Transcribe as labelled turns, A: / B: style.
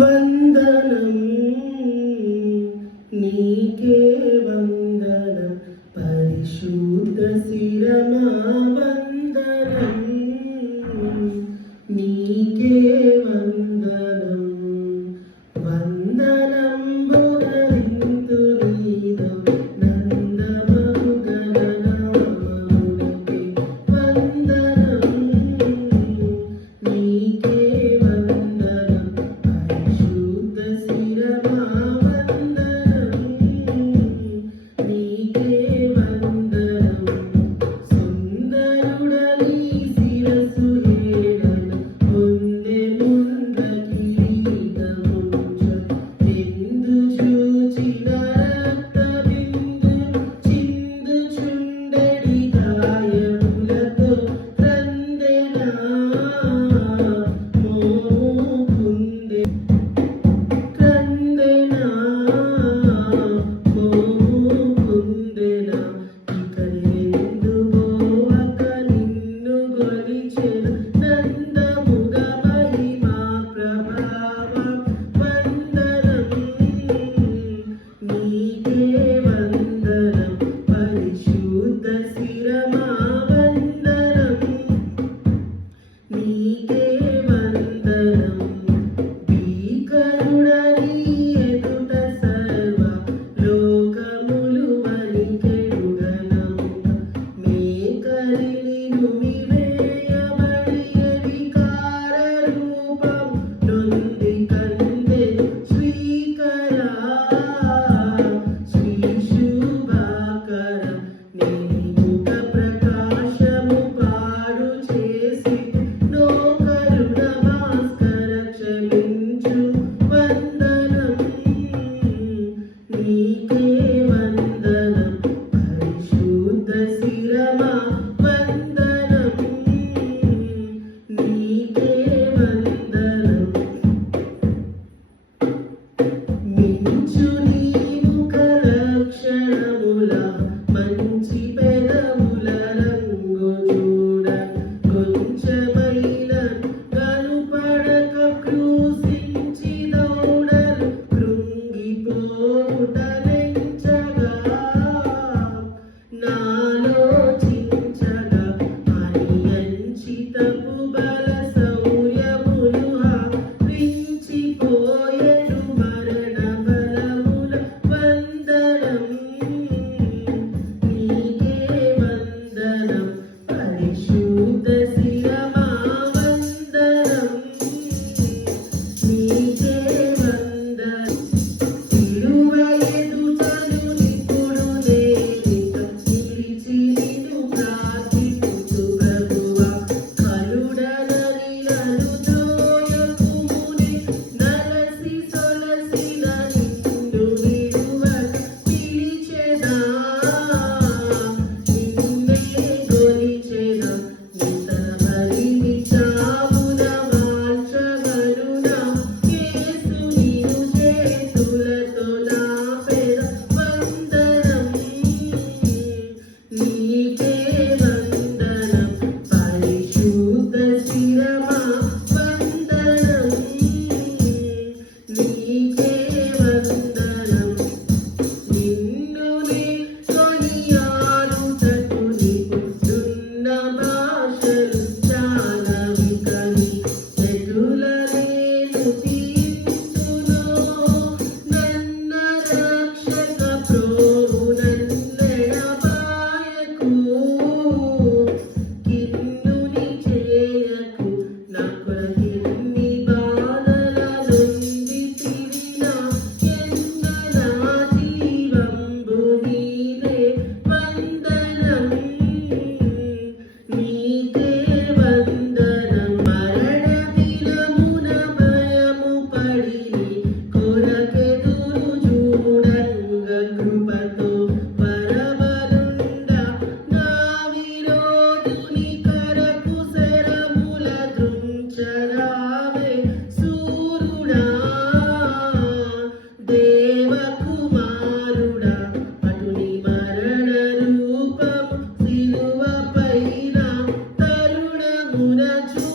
A: वंदनम Into. that you